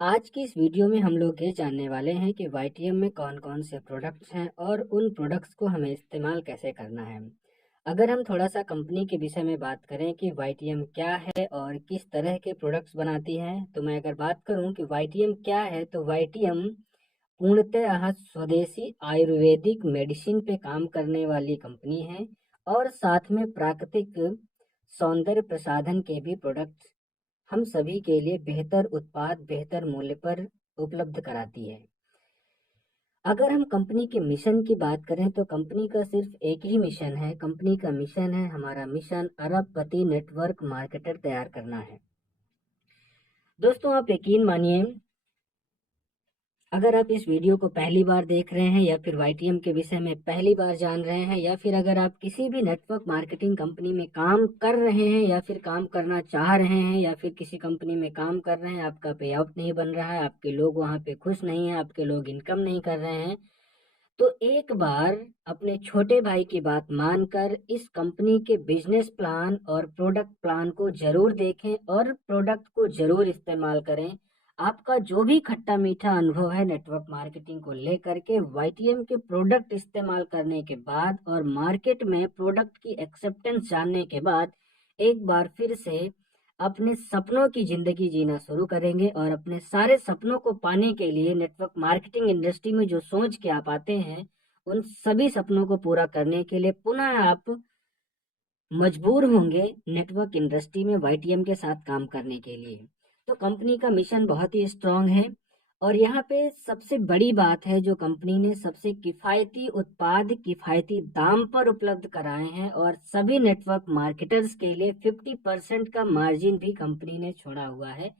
आज की इस वीडियो में हम लोग ये जानने वाले हैं कि वाईटीएम में कौन कौन से प्रोडक्ट्स हैं और उन प्रोडक्ट्स को हमें इस्तेमाल कैसे करना है। अगर हम थोड़ा सा कंपनी के विषय में बात करें कि वाईटीएम क्या है और किस तरह के प्रोडक्ट्स बनाती है, तो मैं अगर बात करूं कि वाईटीएम क्या है, तो वाईटीएम पूर्णतः स्वदेशी आयुर्वेदिक मेडिसिन पे काम करने वाली कंपनी है और साथ में प्राकृतिक सौंदर्य प्रसाधन के भी प्रोडक्ट्स हम सभी के लिए बेहतर उत्पाद बेहतर मूल्य पर उपलब्ध कराती है। अगर हम कंपनी के मिशन की बात करें तो कंपनी का सिर्फ एक ही मिशन है। कंपनी का मिशन है, हमारा मिशन अरबपति नेटवर्क मार्केटर तैयार करना है। दोस्तों, आप यकीन मानिए, अगर आप इस वीडियो को पहली बार देख रहे हैं या फिर वाईटीएम के विषय में पहली बार जान रहे हैं या फिर अगर आप किसी भी नेटवर्क मार्केटिंग कंपनी में काम कर रहे हैं या फिर काम करना चाह रहे हैं या फिर किसी कंपनी में काम कर रहे हैं, आपका पे आउट नहीं बन रहा है, आपके लोग वहां पे खुश नहीं है, आपके लोग इनकम नहीं कर रहे हैं, तो एक बार अपने छोटे भाई की बात मानकर इस कंपनी के बिजनेस प्लान और प्रोडक्ट प्लान को जरूर देखें और प्रोडक्ट को जरूर इस्तेमाल करें। आपका जो भी खट्टा मीठा अनुभव है नेटवर्क मार्केटिंग को लेकर के वाईटीएम के प्रोडक्ट इस्तेमाल करने के बाद और मार्केट में प्रोडक्ट की एक्सेप्टेंस जानने के बाद एक बार फिर से अपने सपनों की जिंदगी जीना शुरू करेंगे और अपने सारे सपनों को पाने के लिए नेटवर्क मार्केटिंग इंडस्ट्री में जो सोच के आप आते हैं, उन सभी सपनों को पूरा करने के लिए पुनः आप मजबूर होंगे नेटवर्क इंडस्ट्री में वाईटीएम के साथ काम करने के लिए। तो कंपनी का मिशन बहुत ही स्ट्रांग है और यहाँ पे सबसे बड़ी बात है, जो कंपनी ने सबसे किफायती उत्पाद किफायती दाम पर उपलब्ध कराए हैं और सभी नेटवर्क मार्केटर्स के लिए 50% का मार्जिन भी कंपनी ने छोड़ा हुआ है।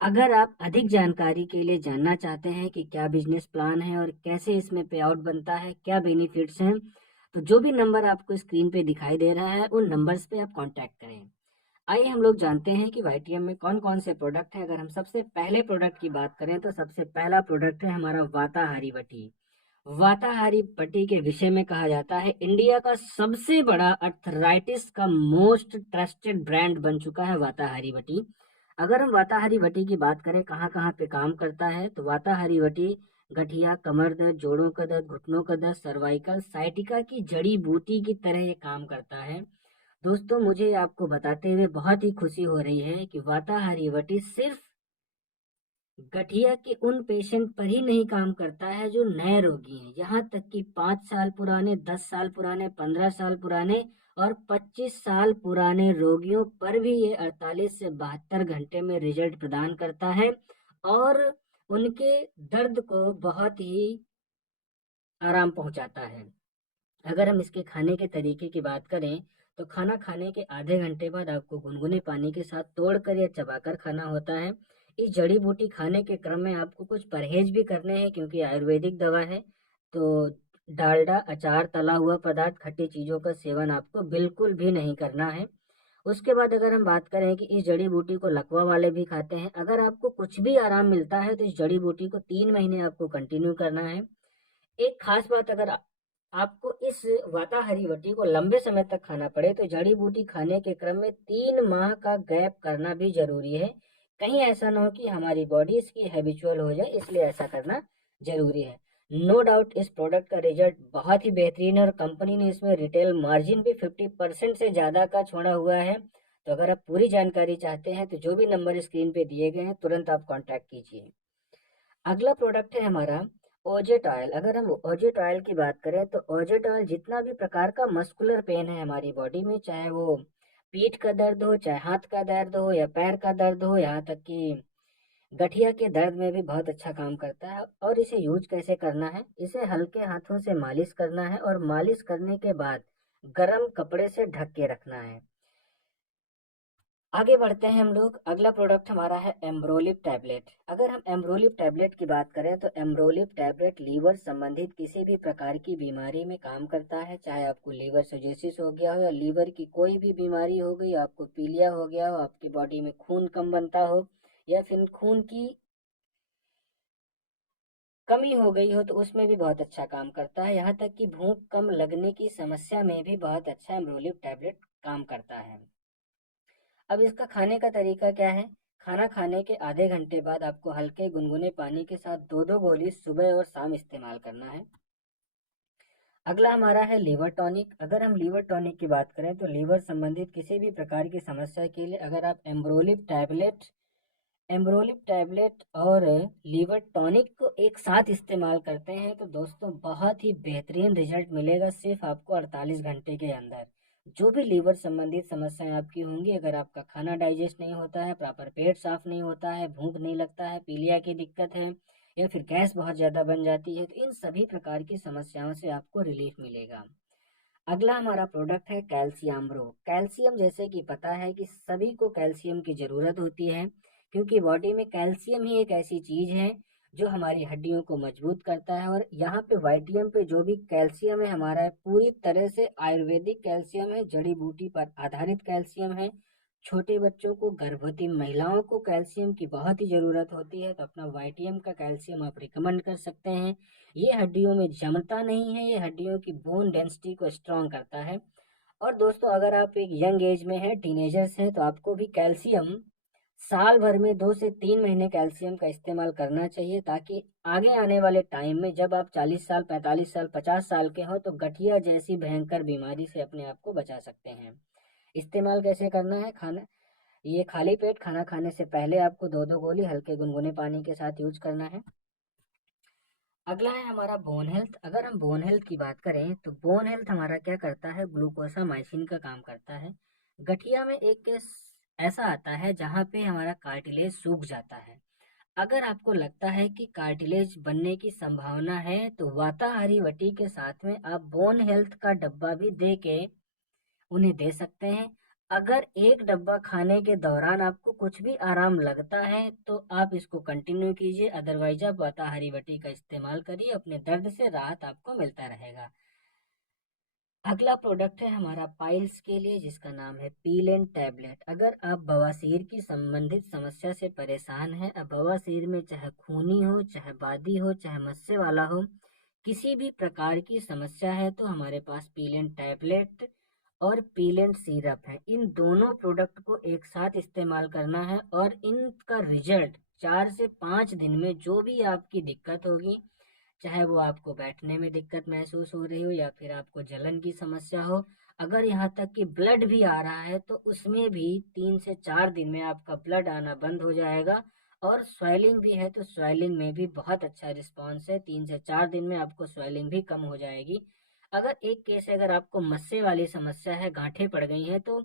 अगर आप अधिक जानकारी के लिए जानना चाहते हैं कि क्या बिजनेस प्लान है और कैसे इसमें पे आउट बनता है, क्या बेनिफिट्स हैं, तो जो भी नंबर आपको स्क्रीन पे दिखाई दे रहा है उन नंबर्स पे आप कांटेक्ट करें। आइए हम लोग जानते हैं कि वाईटीएम में कौन कौन से प्रोडक्ट हैं। अगर हम सबसे पहले प्रोडक्ट की बात करें तो सबसे पहला प्रोडक्ट है हमारा वाताहारी वटी। वाताहारी पट्टी के विषय में कहा जाता है इंडिया का सबसे बड़ा अर्थराइटिस का मोस्ट ट्रस्टेड ब्रांड बन चुका है वाताहारी वटी। अगर हम वाताहारी वटी की बात करें कहाँ कहाँ पे काम करता है, तो वाताहारी वटी गठिया, कमर दर्द, जोड़ों का दर्द, घुटनों का दर्द, सर्वाइकल, साइटिका की जड़ी बूटी की तरह ये काम करता है। दोस्तों, मुझे आपको बताते हुए बहुत ही खुशी हो रही है कि वाताहारी वटी सिर्फ गठिया के उन पेशेंट पर ही नहीं काम करता है जो नए रोगी हैं, यहाँ तक कि 5 साल पुराने, 10 साल पुराने, 15 साल पुराने और 25 साल पुराने रोगियों पर भी ये 48 से 72 घंटे में रिजल्ट प्रदान करता है और उनके दर्द को बहुत ही आराम पहुंचाता है। अगर हम इसके खाने के तरीके की बात करें तो खाना खाने के आधे घंटे बाद आपको गुनगुने पानी के साथ तोड़कर या चबाकर खाना होता है। इस जड़ी बूटी खाने के क्रम में आपको कुछ परहेज भी करने हैं क्योंकि आयुर्वेदिक दवा है। तो डालडा, अचार, तला हुआ पदार्थ, खट्टी चीजों का सेवन आपको बिल्कुल भी नहीं करना है। उसके बाद अगर हम बात करें कि इस जड़ी बूटी को लकवा वाले भी खाते हैं, अगर आपको कुछ भी आराम मिलता है तो इस जड़ी बूटी को 3 महीने आपको कंटिन्यू करना है। एक खास बात, अगर आपको इस वाताहारी वटी को लंबे समय तक खाना पड़े तो जड़ी बूटी खाने के क्रम में 3 माह का गैप करना भी जरूरी है। कहीं ऐसा ना हो कि हमारी बॉडी इसकी हैबिचुअल हो जाए, इसलिए ऐसा करना जरूरी है। नो डाउट इस प्रोडक्ट का रिजल्ट बहुत ही बेहतरीन है और कंपनी ने इसमें रिटेल मार्जिन भी 50% से ज्यादा का छोड़ा हुआ है। तो अगर आप पूरी जानकारी चाहते हैं तो जो भी नंबर स्क्रीन पे दिए गए हैं तुरंत आप कॉन्टैक्ट कीजिए। अगला प्रोडक्ट है हमारा ओजेट ऑयल। अगर हम ओजेट ऑयल की बात करें तो ओजेट ऑयल जितना भी प्रकार का मस्कुलर पेन है हमारी बॉडी में, चाहे वो पीठ का दर्द हो, चाहे हाथ का दर्द हो या पैर का दर्द हो, यहाँ तक कि गठिया के दर्द में भी बहुत अच्छा काम करता है। और इसे यूज कैसे करना है, इसे हल्के हाथों से मालिश करना है और मालिश करने के बाद गर्म कपड़े से ढक के रखना है। आगे बढ़ते हैं हम लोग। अगला प्रोडक्ट हमारा है एम्ब्रोलिप टैबलेट। अगर हम एम्ब्रोलिप टैबलेट की बात करें तो एम्ब्रोलिप टैबलेट लीवर संबंधित किसी भी प्रकार की बीमारी में काम करता है, चाहे आपको लीवर सोजेसिस हो गया हो या लीवर की कोई भी बीमारी हो गई, आपको पीलिया हो गया हो, आपकी बॉडी में खून कम बनता हो या फिर खून की कमी हो गई हो, तो उसमें भी बहुत अच्छा काम करता है। यहाँ तक कि भूख कम लगने की समस्या में भी बहुत अच्छा एम्ब्रोलिप टैबलेट काम करता है। अब इसका खाने का तरीका क्या है? खाना खाने के आधे घंटे बाद आपको हल्के गुनगुने पानी के साथ 2-2 गोली सुबह और शाम इस्तेमाल करना है। अगला हमारा है लीवर टॉनिक। अगर हम लीवर टॉनिक की बात करें तो लीवर संबंधित किसी भी प्रकार की समस्या के लिए अगर आप एम्ब्रोलिप टैबलेट और लीवर टॉनिक को एक साथ इस्तेमाल करते हैं तो दोस्तों बहुत ही बेहतरीन रिजल्ट मिलेगा सिर्फ आपको 48 घंटे के अंदर। जो भी लीवर संबंधित समस्याएं आपकी होंगी, अगर आपका खाना डाइजेस्ट नहीं होता है, प्रॉपर पेट साफ नहीं होता है, भूख नहीं लगता है, पीलिया की दिक्कत है या फिर गैस बहुत ज़्यादा बन जाती है, तो इन सभी प्रकार की समस्याओं से आपको रिलीफ मिलेगा। अगला हमारा प्रोडक्ट है कैल्शियम ब्रो। कैल्शियम जैसे कि पता है कि सभी को कैल्शियम की ज़रूरत होती है, क्योंकि बॉडी में कैल्शियम ही एक ऐसी चीज़ है जो हमारी हड्डियों को मजबूत करता है। और यहाँ पे वाइटियम पे जो भी कैल्शियम है हमारा पूरी तरह से आयुर्वेदिक कैल्शियम है, जड़ी बूटी पर आधारित कैल्शियम है। छोटे बच्चों को, गर्भवती महिलाओं को कैल्शियम की बहुत ही ज़रूरत होती है, तो अपना वाइटियम का कैल्शियम आप रिकमेंड कर सकते हैं। ये हड्डियों में जमता नहीं है, ये हड्डियों की बोन डेंसिटी को स्ट्रॉन्ग करता है। और दोस्तों अगर आप एक यंग एज में हैं, टीनेजर्स हैं, तो आपको भी कैल्शियम साल भर में 2 से 3 महीने कैल्शियम का इस्तेमाल करना चाहिए, ताकि आगे आने वाले टाइम में जब आप 40 साल, 45 साल, 50 साल के हो तो गठिया जैसी भयंकर बीमारी से अपने आप को बचा सकते हैं। इस्तेमाल कैसे करना है? ये खाली पेट खाना खाने से पहले आपको 2-2 गोली हल्के गुनगुने पानी के साथ यूज करना है। अगला है हमारा बोन हेल्थ। अगर हम बोन हेल्थ की बात करें तो बोन हेल्थ हमारा क्या करता है, ग्लूकोसामाइसिन का काम करता है। गठिया में एक केस ऐसा आता है जहाँ पे हमारा कार्टिलेज सूख जाता है। अगर आपको लगता है कि कार्टिलेज बनने की संभावना है तो वाताहारी वटी के साथ में आप बोन हेल्थ का डब्बा भी दे के उन्हें दे सकते हैं। अगर एक डब्बा खाने के दौरान आपको कुछ भी आराम लगता है तो आप इसको कंटिन्यू कीजिए, अदरवाइज आप वाताहारी वटी का इस्तेमाल करिए, अपने दर्द से राहत आपको मिलता रहेगा। अगला प्रोडक्ट है हमारा पाइल्स के लिए, जिसका नाम है पीलेन टैबलेट। अगर आप बवासीर की संबंधित समस्या से परेशान हैं, अब बवासीर में चाहे खूनी हो, चाहे बादी हो, चाहे मस्से वाला हो, किसी भी प्रकार की समस्या है तो हमारे पास पीलेन टैबलेट और पीलेंट सिरप है। इन दोनों प्रोडक्ट को एक साथ इस्तेमाल करना है और इनका रिजल्ट 4 से 5 दिन में जो भी आपकी दिक्कत होगी, चाहे वो आपको बैठने में दिक्कत महसूस हो रही हो या फिर आपको जलन की समस्या हो, अगर यहाँ तक कि ब्लड भी आ रहा है तो उसमें भी 3 से 4 दिन में आपका ब्लड आना बंद हो जाएगा। और स्वेलिंग भी है तो स्वेलिंग में भी बहुत अच्छा रिस्पॉन्स है, 3 से 4 दिन में आपको स्वेलिंग भी कम हो जाएगी। अगर एक केस अगर आपको मस्से वाली समस्या है, गांठें पड़ गई हैं, तो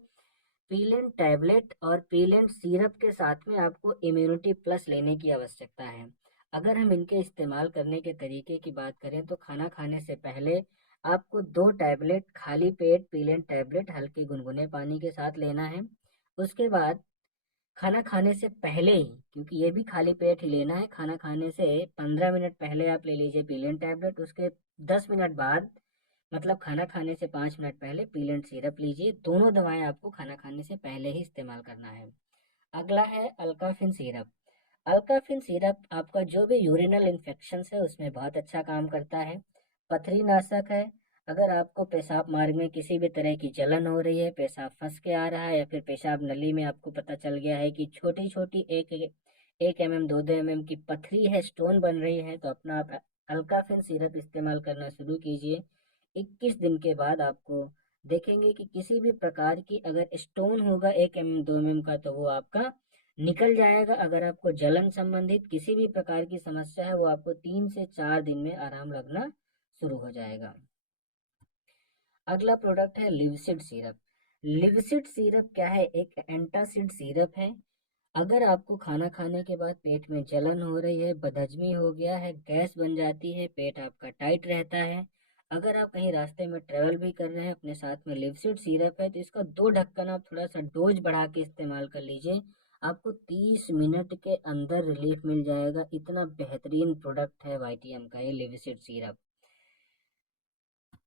पीलेंट टैबलेट और पीलेंट सिरप के साथ में आपको इम्यूनिटी प्लस लेने की आवश्यकता है। अगर हम इनके इस्तेमाल करने के तरीके की बात करें तो खाना खाने से पहले आपको 2 टैबलेट खाली पेट पीलेंट टैबलेट हल्के गुनगुने पानी के साथ लेना है। उसके बाद खाना खाने से पहले ही, क्योंकि ये भी खाली पेट ही लेना है, खाना खाने से 15 मिनट पहले आप ले लीजिए पीलेंट टैबलेट। उसके 10 मिनट बाद, मतलब खाना खाने से 5 मिनट पहले पीलेंट सिरप लीजिए। दोनों दवाएं आपको खाना खाने से पहले ही इस्तेमाल करना है। अगला है अल्काफिन सिरप। अल्काफिन सिरप आपका जो भी यूरिनल इन्फेक्शन है उसमें बहुत अच्छा काम करता है। पथरी नाशक है। अगर आपको पेशाब मार्ग में किसी भी तरह की जलन हो रही है, पेशाब फंस के आ रहा है या फिर पेशाब नली में आपको पता चल गया है कि छोटी छोटी 1 mm 2-2 mm की पथरी है, स्टोन बन रही है, तो अपना आप अल्काफिन सिरप इस्तेमाल करना शुरू कीजिए। 21 दिन के बाद आपको देखेंगे कि किसी भी प्रकार की अगर स्टोन होगा 1 mm 2 mm का तो वो आपका निकल जाएगा। अगर आपको जलन संबंधित किसी भी प्रकार की समस्या है वो आपको 3 से 4 दिन में आराम लगना शुरू हो जाएगा। अगला प्रोडक्ट है लिवसिड सिरप। लिवसिड सिरप क्या है? एक एंटासिड सिरप है। अगर आपको खाना खाने के बाद पेट में जलन हो रही है, बदहजमी हो गया है, गैस बन जाती है, पेट आपका टाइट रहता है, अगर आप कहीं रास्ते में ट्रेवल भी कर रहे हैं, अपने साथ में लिवसिड सिरप है, तो इसका 2 ढक्कन आप थोड़ा सा डोज बढ़ा के इस्तेमाल कर लीजिए। आपको 30 मिनट के अंदर रिलीफ मिल जाएगा। इतना बेहतरीन प्रोडक्ट है वाइटियम का ये लिवसिड सिरप।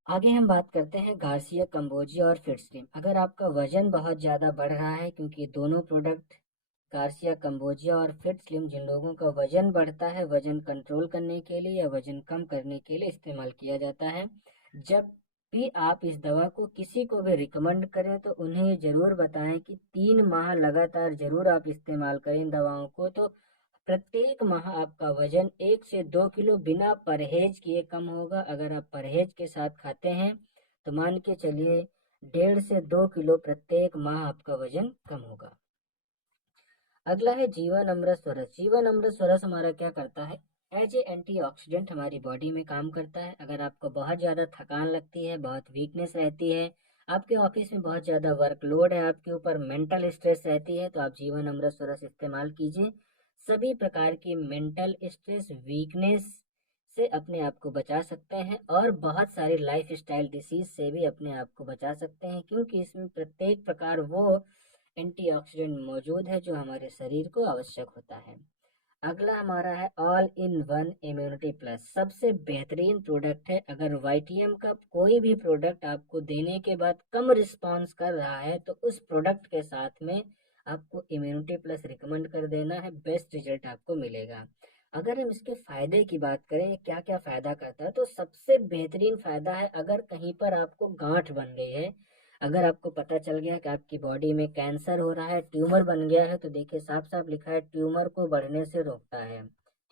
आगे हम बात करते हैं गार्सिया कंबोजिया और फिटस्लिम। अगर आपका वजन बहुत ज़्यादा बढ़ रहा है, क्योंकि दोनों प्रोडक्ट गार्सिया कंबोजिया और फिटस्लिम जिन लोगों का वजन बढ़ता है, वजन कंट्रोल करने के लिए या वजन कम करने के लिए इस्तेमाल किया जाता है। जब भी आप इस दवा को किसी को भी रिकमेंड करें तो उन्हें ये जरूर बताएं कि 3 माह लगातार जरूर आप इस्तेमाल करें इन दवाओं को। तो प्रत्येक माह आपका वजन 1 से 2 किलो बिना परहेज किए कम होगा। अगर आप परहेज के साथ खाते हैं तो मान के चलिए 1.5 से 2 किलो प्रत्येक माह आपका वजन कम होगा। अगला है जीवन अमृत स्वरस। जीवन अमृत स्वरस हमारा क्या करता है, एज ए एंटीऑक्सीडेंट हमारी बॉडी में काम करता है। अगर आपको बहुत ज़्यादा थकान लगती है, बहुत वीकनेस रहती है, आपके ऑफिस में बहुत ज़्यादा वर्कलोड है, आपके ऊपर मेंटल स्ट्रेस रहती है, तो आप जीवन अमृत स्वरस इस्तेमाल कीजिए। सभी प्रकार की मेंटल स्ट्रेस, वीकनेस से अपने आप को बचा सकते हैं और बहुत सारी लाइफ स्टाइल डिसीज से भी अपने आप को बचा सकते हैं, क्योंकि इसमें प्रत्येक प्रकार वो एंटीऑक्सीडेंट मौजूद है जो हमारे शरीर को आवश्यक होता है। अगला हमारा है all in one immunity plus. सबसे बेहतरीन प्रोडक्ट है। अगर वाईटीएम का कोई भी प्रोडक्ट आपको देने के बाद कम रिस्पांस कर रहा है तो उस प्रोडक्ट के साथ में आपको इम्यूनिटी प्लस रिकमेंड कर देना है, बेस्ट रिजल्ट आपको मिलेगा। अगर हम इसके फायदे की बात करें, क्या क्या फायदा करता है, तो सबसे बेहतरीन फायदा है अगर कहीं पर आपको गांठ बन गई है, अगर आपको पता चल गया कि आपकी बॉडी में कैंसर हो रहा है, ट्यूमर बन गया है, तो देखिए साफ साफ लिखा है ट्यूमर को बढ़ने से रोकता है।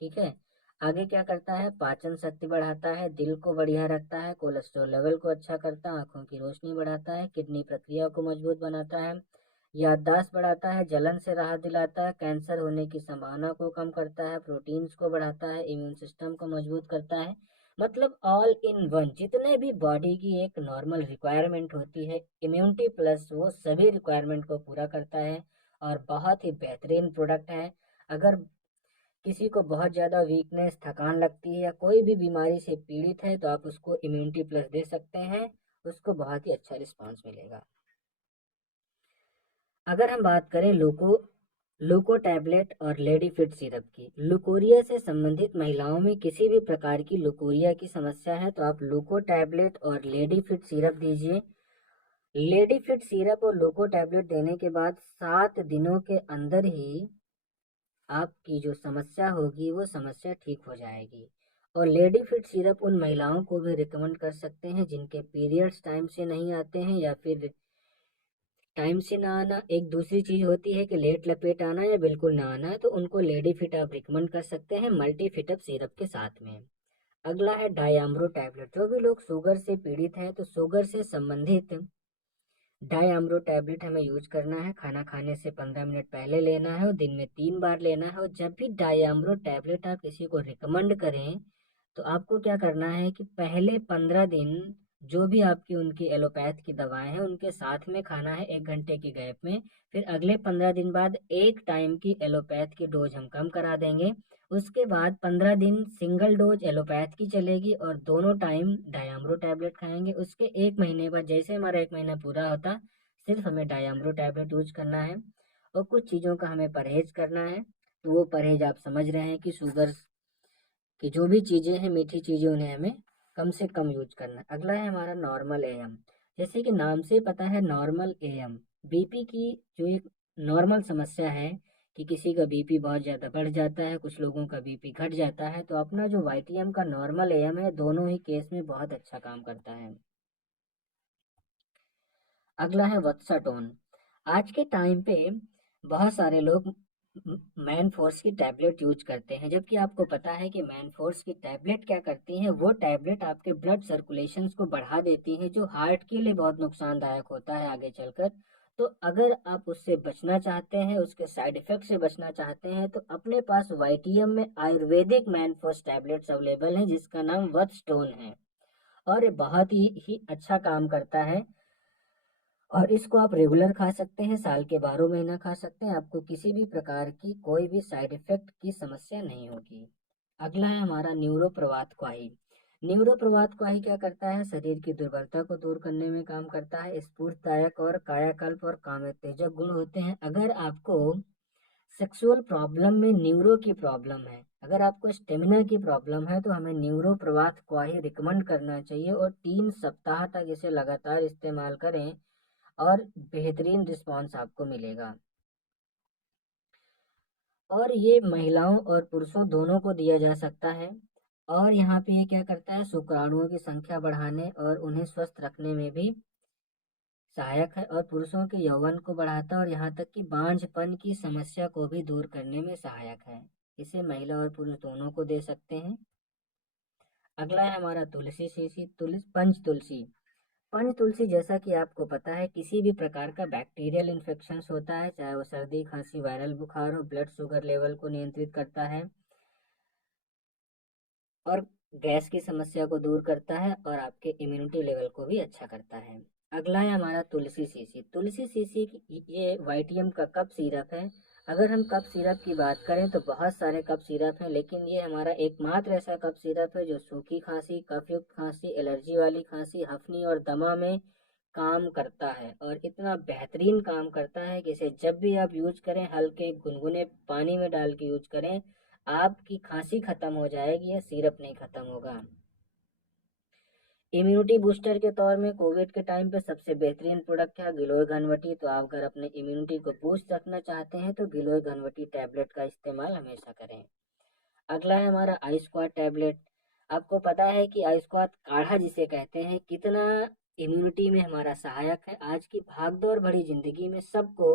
ठीक है। आगे क्या करता है, पाचन शक्ति बढ़ाता है, दिल को बढ़िया रखता है, कोलेस्ट्रॉल लेवल को अच्छा करता है, आंखों की रोशनी बढ़ाता है, किडनी प्रक्रिया को मजबूत बनाता है, याददाश्त बढ़ाता है, जलन से राहत दिलाता है, कैंसर होने की संभावना को कम करता है, प्रोटीन्स को बढ़ाता है, इम्यून सिस्टम को मजबूत करता है। मतलब ऑल इन वन, जितने भी बॉडी की एक नॉर्मल रिक्वायरमेंट होती है, इम्यूनिटी प्लस वो सभी रिक्वायरमेंट को पूरा करता है और बहुत ही बेहतरीन प्रोडक्ट है। अगर किसी को बहुत ज़्यादा वीकनेस, थकान लगती है या कोई भी बीमारी से पीड़ित है तो आप उसको इम्यूनिटी प्लस दे सकते हैं, उसको बहुत ही अच्छा रिस्पॉन्स मिलेगा। अगर हम बात करें लूको टैबलेट और लेडी फिट सिरप की, लुकोरिया से संबंधित महिलाओं में किसी भी प्रकार की लुकोरिया की समस्या है तो आप लूको टैबलेट और लेडी फिट सिरप दीजिए। लेडी फिट सिरप और लूको टैबलेट देने के बाद 7 दिनों के अंदर ही आपकी जो समस्या होगी वो समस्या ठीक हो जाएगी। और लेडी फिट सिरप उन महिलाओं को भी रिकमेंड कर सकते हैं जिनके पीरियड्स टाइम से नहीं आते हैं या फिर टाइम से ना आना एक दूसरी चीज होती है कि लेट लपेट आना या बिल्कुल ना आना, तो उनको लेडी फिट आप रिकमेंड कर सकते हैं मल्टी फिटअप सिरप के साथ में। अगला है डायाम्रो टैबलेट। जो भी लोग शुगर से पीड़ित हैं तो शुगर से संबंधित डायाम्रो टैबलेट हमें यूज करना है। खाना खाने से 15 मिनट पहले लेना है और दिन में 3 बार लेना है। और जब भी डायाम्रो टैबलेट आप किसी को रिकमेंड करें तो आपको क्या करना है कि पहले 15 दिन जो भी आपकी उनकी एलोपैथ की दवाएं हैं उनके साथ में खाना है 1 घंटे के गैप में। फिर अगले 15 दिन बाद एक टाइम की एलोपैथ की डोज हम कम करा देंगे। उसके बाद 15 दिन सिंगल डोज एलोपैथ की चलेगी और दोनों टाइम डायाम्रो टैबलेट खाएंगे। उसके 1 महीने बाद जैसे हमारा 1 महीना पूरा होता, सिर्फ हमें डायाम्रो टैबलेट यूज करना है और कुछ चीज़ों का हमें परहेज करना है। तो वो परहेज आप समझ रहे हैं कि शुगर कि जो भी चीज़ें हैं, मीठी चीज़ें, उन्हें हमें कम से कम यूज करना है। अगला है हमारा नॉर्मल एएम। जैसे कि नाम से पता है नॉर्मल एएम, बीपी की जो एक नॉर्मल समस्या है कि किसी का बीपी बहुत ज़्यादा बढ़ जाता है, कुछ लोगों का बीपी घट जाता है, तो अपना जो वाईटीएम का नॉर्मल एएम है दोनों ही केस में बहुत अच्छा काम करता है। अगला है वत्साटोन। आज के टाइम पे बहुत सारे लोग मैन फोर्स की टैबलेट यूज करते हैं, जबकि आपको पता है कि मैन फोर्स की टैबलेट क्या करती हैं, वो टैबलेट आपके ब्लड सर्कुलेशन को बढ़ा देती हैं जो हार्ट के लिए बहुत नुकसानदायक होता है आगे चलकर। तो अगर आप उससे बचना चाहते हैं, उसके साइड इफेक्ट से बचना चाहते हैं, तो अपने पास वाईटीएम में Ayurvedic man force tablets available हैं जिसका नाम वत्सटोन है और ये बहुत ही अच्छा काम करता है। और इसको आप रेगुलर खा सकते हैं, साल के 12 महीना खा सकते हैं, आपको किसी भी प्रकार की कोई भी साइड इफेक्ट की समस्या नहीं होगी। अगला है हमारा न्यूरो प्रवात क्वाही। न्यूरो प्रवात क्वाही क्या करता है, शरीर की दुर्बलता को दूर करने में काम करता है। स्फूर्तिदायक और कायाकल्प और कामोत्तेजक गुण होते हैं। अगर आपको सेक्सुअल प्रॉब्लम में न्यूरो की प्रॉब्लम है, अगर आपको स्टेमिना की प्रॉब्लम है, तो हमें न्यूरो प्रवात क्वाही रिकमेंड करना चाहिए और 3 सप्ताह तक इसे लगातार इस्तेमाल करें और बेहतरीन रिस्पॉन्स आपको मिलेगा। और ये महिलाओं और पुरुषों दोनों को दिया जा सकता है और यहाँ पे ये क्या करता है, शुक्राणुओं की संख्या बढ़ाने और उन्हें स्वस्थ रखने में भी सहायक है, और पुरुषों के यौवन को बढ़ाता है, और यहाँ तक कि बांझपन की समस्या को भी दूर करने में सहायक है। इसे महिला और पुरुष दोनों को दे सकते हैं। अगला है हमारा तुलसी सीसी पंच तुलसी। पंच तुलसी, जैसा कि आपको पता है, किसी भी प्रकार का बैक्टीरियल इन्फेक्शन होता है, चाहे वो सर्दी खांसी वायरल बुखार हो, ब्लड शुगर लेवल को नियंत्रित करता है और गैस की समस्या को दूर करता है, और आपके इम्यूनिटी लेवल को भी अच्छा करता है। अगला है हमारा तुलसी सीसी। तुलसी सीसी ये वाइटियम का कप सिरप है। अगर हम कप सिरप की बात करें तो बहुत सारे कप सिरप हैं, लेकिन ये हमारा एकमात्र ऐसा कप सिरप है जो सूखी खांसी, कफयुक्त खांसी, एलर्जी वाली खांसी, हफ्नी और दमा में काम करता है, और इतना बेहतरीन काम करता है कि इसे जब भी आप यूज करें, हल्के गुनगुने पानी में डाल के यूज करें, आपकी खांसी खत्म हो जाएगी, या सिरप नहीं खत्म होगा। इम्यूनिटी बूस्टर के तौर में कोविड के टाइम पे सबसे बेहतरीन प्रोडक्ट है गिलोय घनवटी। तो आप अगर अपने इम्यूनिटी को बूस्ट रखना चाहते हैं तो गिलोय घनवटी टैबलेट का इस्तेमाल हमेशा करें। अगला है हमारा आई स्क्वाड टैबलेट। आपको पता है कि आई स्क्वाड काढ़ा जिसे कहते हैं कितना इम्यूनिटी में हमारा सहायक है। आज की भागदौड़ भरी जिंदगी में सबको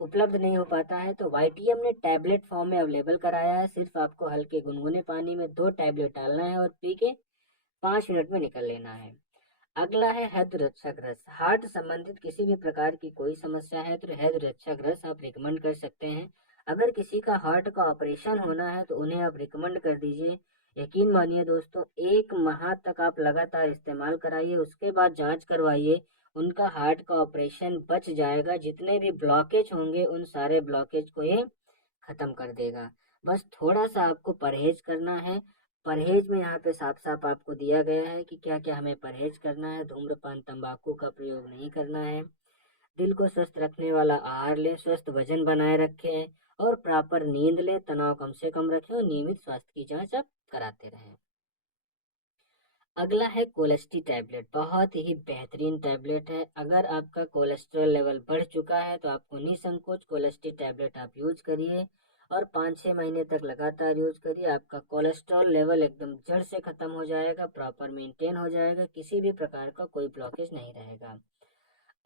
उपलब्ध नहीं हो पाता है, तो वाईटीएम ने टैबलेट फॉर्म में अवेलेबल कराया है। सिर्फ आपको हल्के गुनगुने पानी में 2 टैबलेट डालना है और पी के 5 मिनट में निकल लेना है। अगला है हृदय रक्षक रस। हार्ट संबंधित किसी भी प्रकार की कोई समस्या है तो हृदय रक्षक रस आप रिकमेंड कर सकते हैं। अगर किसी का हार्ट का ऑपरेशन होना है तो उन्हें आप रिकमेंड कर दीजिए। यकीन मानिए दोस्तों, 1 माह तक आप लगातार इस्तेमाल कराइए, उसके बाद जांच करवाइए, उनका हार्ट का ऑपरेशन बच जाएगा। जितने भी ब्लॉकेज होंगे उन सारे ब्लॉकेज को ये खत्म कर देगा। बस थोड़ा सा आपको परहेज करना है। परहेज में यहाँ पे साफ साफ आपको दिया गया है कि क्या क्या हमें परहेज करना है। धूम्रपान तंबाकू का प्रयोग नहीं करना है, दिल को स्वस्थ रखने वाला आहार लें, स्वस्थ वजन बनाए रखें, और प्रॉपर नींद लें, तनाव कम से कम रखें, और नियमित स्वास्थ्य की जांच आप कराते रहें। अगला है कोलेस्टी टैबलेट। बहुत ही बेहतरीन टैबलेट है। अगर आपका कोलेस्ट्रॉल लेवल बढ़ चुका है तो आपको निसंकोच कोलेस्टी टैबलेट आप यूज करिए, और 5-6 महीने तक लगातार यूज करिए। आपका कोलेस्ट्रॉल लेवल एकदम जड़ से खत्म हो जाएगा, प्रॉपर मेंटेन हो जाएगा, किसी भी प्रकार का कोई ब्लॉकेज नहीं रहेगा।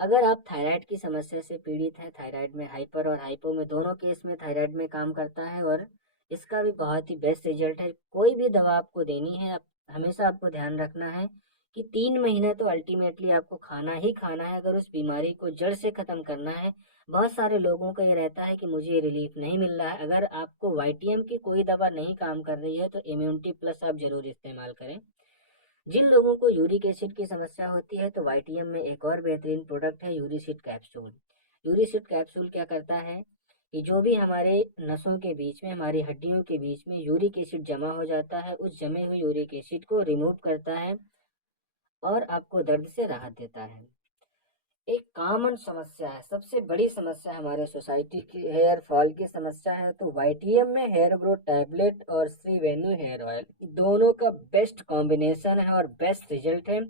अगर आप थायराइड की समस्या से पीड़ित हैं, थायराइड में हाइपर और हाइपो में दोनों केस में थायराइड में काम करता है, और इसका भी बहुत ही बेस्ट रिजल्ट है। कोई भी दवा आपको देनी है, आप हमेशा आपको ध्यान रखना है कि 3 महीने तो अल्टीमेटली आपको खाना ही खाना है, अगर उस बीमारी को जड़ से खत्म करना है। बहुत सारे लोगों का ये रहता है कि मुझे रिलीफ नहीं मिल रहा है। अगर आपको वाईटीएम की कोई दवा नहीं काम कर रही है तो इम्यूनिटी प्लस आप जरूर इस्तेमाल करें। जिन लोगों को यूरिक एसिड की समस्या होती है तो वाईटीएम में एक और बेहतरीन प्रोडक्ट है यूरिसिड कैप्सूल। यूरिसिड कैप्सूल क्या करता है कि जो भी हमारे नसों के बीच में, हमारी हड्डियों के बीच में यूरिक एसिड जमा हो जाता है, उस जमे हुए यूरिक एसिड को रिमूव करता है और आपको दर्द से राहत देता है। एक कॉमन समस्या है, सबसे बड़ी समस्या हमारे सोसाइटी की हेयर फॉल की समस्या है। तो वाईटीएम में हेयर ग्रोथ टैबलेट और श्रीवेन्यू हेयर ऑयल दोनों का बेस्ट कॉम्बिनेशन है और बेस्ट रिजल्ट है।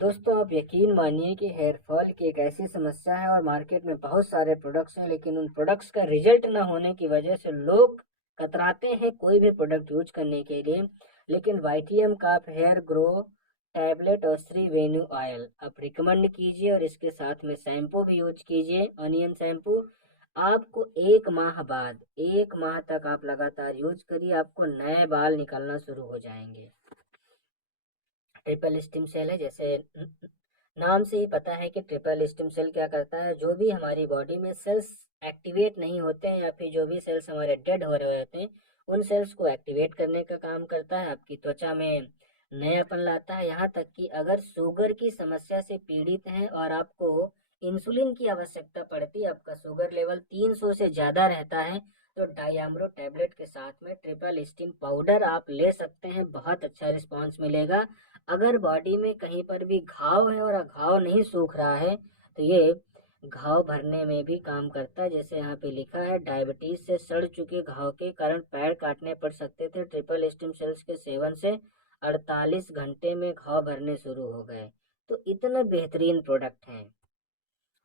दोस्तों, आप यकीन मानिए कि हेयर फॉल की एक ऐसी समस्या है और मार्केट में बहुत सारे प्रोडक्ट्स हैं, लेकिन उन प्रोडक्ट्स का रिजल्ट ना होने की वजह से लोग कतराते हैं कोई भी प्रोडक्ट यूज करने के लिए। लेकिन वाईटीएम का आप हेयर ग्रो टैबलेट और श्री वेन्यू ऑयल आप रिकमेंड कीजिए, और इसके साथ में शैम्पू भी यूज कीजिए, अनियन शैम्पू। आपको 1 माह बाद, 1 माह तक आप लगातार यूज करिए, आपको नए बाल निकलना शुरू हो जाएंगे। ट्रिपल स्टिम सेल है, जैसे नाम से ही पता है कि ट्रिपल स्टिम सेल क्या करता है। जो भी हमारी बॉडी में सेल्स एक्टिवेट नहीं होते हैं, या फिर जो भी सेल्स हमारे डेड हो रहे होते हैं, उन सेल्स को एक्टिवेट करने का काम करता है। आपकी त्वचा में नयापन लाता है। यहाँ तक कि अगर शुगर की समस्या से पीड़ित हैं और आपको इंसुलिन की आवश्यकता पड़ती है, आपका शुगर लेवल 300 से ज्यादा रहता है, तो डायाम्रो टैबलेट के साथ में ट्रिपल स्टीम पाउडर आप ले सकते हैं, बहुत अच्छा रिस्पांस मिलेगा। अगर बॉडी में कहीं पर भी घाव है और घाव नहीं सूख रहा है तो ये घाव भरने में भी काम करता है। जैसे यहाँ पे लिखा है, डायबिटीज से सड़ चुके घाव के कारण पैर काटने पड़ सकते थे, ट्रिपल स्टीम सेल्स के सेवन से 48 घंटे में घाव भरने शुरू हो गए। तो इतना बेहतरीन प्रोडक्ट है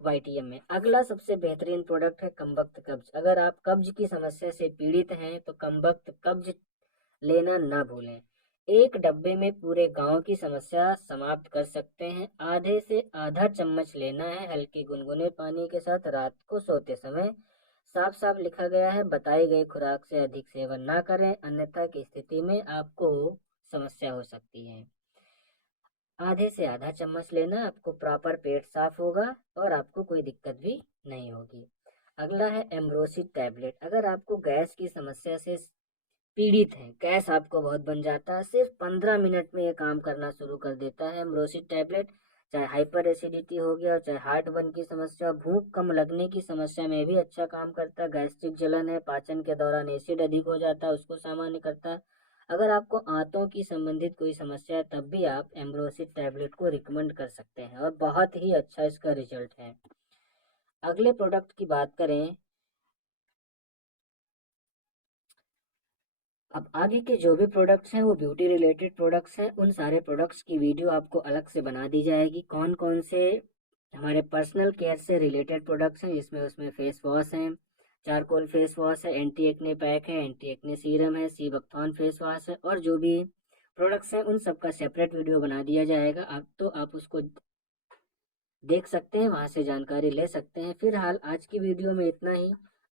वाईटीएम में। अगला सबसे बेहतरीन प्रोडक्ट है कमबख्त कब्ज। अगर आप कब्ज की समस्या से पीड़ित हैं तो कमबख्त कब्ज लेना ना भूलें। एक डब्बे में पूरे गांव की समस्या समाप्त कर सकते हैं। आधे से आधा चम्मच लेना है हल्के गुनगुने पानी के साथ रात को सोते समय। साफ साफ लिखा गया है, बताई गई खुराक से अधिक सेवन ना करें, अन्यथा की स्थिति में आपको समस्या हो सकती है। आधे से आधा चम्मच लेना, आपको प्रॉपर पेट साफ होगा और आपको कोई दिक्कत भी नहीं होगी। अगला है एम्ब्रोसिड टैबलेट। अगर आपको गैस की समस्या से पीड़ित हैं, गैस आपको बहुत बन जाता है, सिर्फ 15 मिनट में ये काम करना शुरू कर देता है एम्ब्रोसिड टैबलेट। चाहे हाइपर एसिडिटी हो गया, चाहे हार्ट बर्न की समस्या, भूख कम लगने की समस्या में भी अच्छा काम करता है। गैस्ट्रिक जलन है, पाचन के दौरान एसिड अधिक हो जाता है, उसको सामान्य करता है। अगर आपको आंतों की संबंधित कोई समस्या है तब भी आप एम्ब्रोसिड टैबलेट को रिकमेंड कर सकते हैं और बहुत ही अच्छा इसका रिजल्ट है। अगले प्रोडक्ट की बात करें, अब आगे के जो भी प्रोडक्ट्स हैं वो ब्यूटी रिलेटेड प्रोडक्ट्स हैं। उन सारे प्रोडक्ट्स की वीडियो आपको अलग से बना दी जाएगी। कौन कौन से हमारे पर्सनल केयर से रिलेटेड प्रोडक्ट्स हैं, जिसमें उसमें फेस वॉश हैं, चारकोल फेस वॉश है, एंटी एक्ने पैक है, एंटी एक्ने सीरम है, सीबकथॉर्न फेस वॉश है, और जो भी प्रोडक्ट्स हैं उन सबका सेपरेट वीडियो बना दिया जाएगा। आप तो आप उसको देख सकते हैं, वहां से जानकारी ले सकते हैं। फिलहाल आज की वीडियो में इतना ही।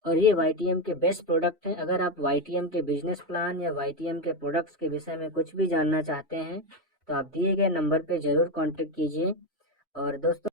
और ये वाईटीएम के बेस्ट प्रोडक्ट हैं। अगर आप वाईटीएम के बिजनेस प्लान या वाईटीएम के प्रोडक्ट्स के विषय में कुछ भी जानना चाहते हैं तो आप दिए गए नंबर पे ज़रूर कांटेक्ट कीजिए। और दोस्तों,